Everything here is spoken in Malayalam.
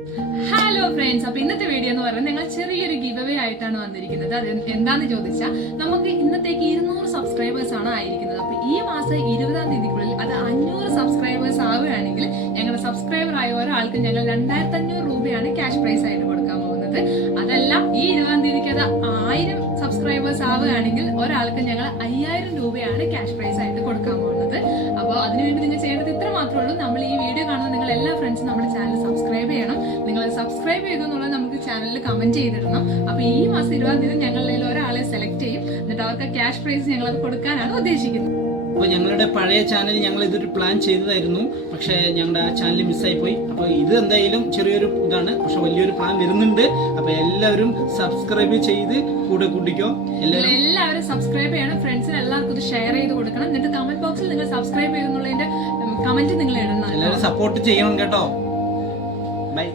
ഹലോ ഫ്രണ്ട്സ്, അപ്പൊ ഇന്നത്തെ വീഡിയോ എന്ന് പറയുന്നത് ഞങ്ങൾ ചെറിയൊരു ഗിവ് അവേ ആയിട്ടാണ് വന്നിരിക്കുന്നത്. അത് എന്താന്ന് ചോദിച്ചാൽ നമുക്ക് ഇന്നത്തേക്ക് 200 സബ്സ്ക്രൈബേഴ്സ് ആണ് ആയിരിക്കുന്നത്. അപ്പൊ ഈ മാസം 20-ാം തീയതിക്കുള്ളിൽ അത് 500 സബ്സ്ക്രൈബേഴ്സ് ആവുകയാണെങ്കിൽ ഞങ്ങളുടെ സബ്സ്ക്രൈബർ ആയ ഒരാൾക്ക് ഞങ്ങൾ 2500 രൂപയാണ് ക്യാഷ് പ്രൈസ് ആയിട്ട് കൊടുക്കാൻ പോകുന്നത്. അതല്ല, ഈ 20-ാം തീയതിക്ക് അത് 1000 സബ്സ്ക്രൈബേഴ്സ് ആവുകയാണെങ്കിൽ ഒരാൾക്ക് ഞങ്ങൾ 5000 രൂപയാണ് ക്യാഷ് പ്രൈസ് ആയിട്ട് കൊടുക്കാൻ പോകുന്നത്. അപ്പോൾ അതിനുവേണ്ടി നിങ്ങൾ ചെയ്യേണ്ടത് ഇത്ര മാത്രമേ ഉള്ളൂ. നമ്മൾ ഈ വീഡിയോ കാണുന്ന നിങ്ങൾ എല്ലാ ഫ്രണ്ട്സും നമ്മുടെ ചാനൽ സബ്സ്ക്രൈബ് ചെയ്യണം. നിങ്ങൾ സബ്സ്ക്രൈബ് ചെയ്തു എന്നുള്ളത് നമുക്ക് ചാനലിൽ കമന്റ് ചെയ്തിടണം. അപ്പൊ ഈ മാസം 20-ാം തീയതി ഞങ്ങളിൽ ഒരാളെ സെലക്ട് ചെയ്യും. എന്നിട്ട് അവർക്ക് ക്യാഷ് പ്രൈസ് ഞങ്ങൾ അത് കൊടുക്കാനാണ് ഉദ്ദേശിക്കുന്നത്. അപ്പോൾ ഞങ്ങളുടെ പഴയ ചാനൽ ഞങ്ങൾ ഇതൊരു പ്ലാൻ ചെയ്തതായിരുന്നു, പക്ഷേ ഞങ്ങളുടെ ആ ചാനൽ മിസ്സായി പോയി. അപ്പോൾ ഇത് എന്തായാലും ചെറിയൊരു ഇതാണ്, പക്ഷെ വലിയൊരു പ്ലാൻ വരുന്നുണ്ട്. അപ്പോൾ എല്ലാവരും സബ്സ്ക്രൈബ് ചെയ്ത് കൂടെ കൂട്ടിക്കോ. എല്ലാവരും സബ്സ്ക്രൈബ് ചെയ്യണം. ഫ്രണ്ട്സിന് എല്ലാവർക്കും ഇത് ഷെയർ ചെയ്ത് കൊടുക്കണം. എന്നിട്ട് കമന്റ് ബോക്സിൽ നിങ്ങൾ സബ്സ്ക്രൈബ് ചെയ്യുന്നുള്ളതിന്റെ കമന്റ് നിങ്ങൾ ഇടണം. എല്ലാവരും സപ്പോർട്ട് ചെയ്യണം കേട്ടോ. ബൈ.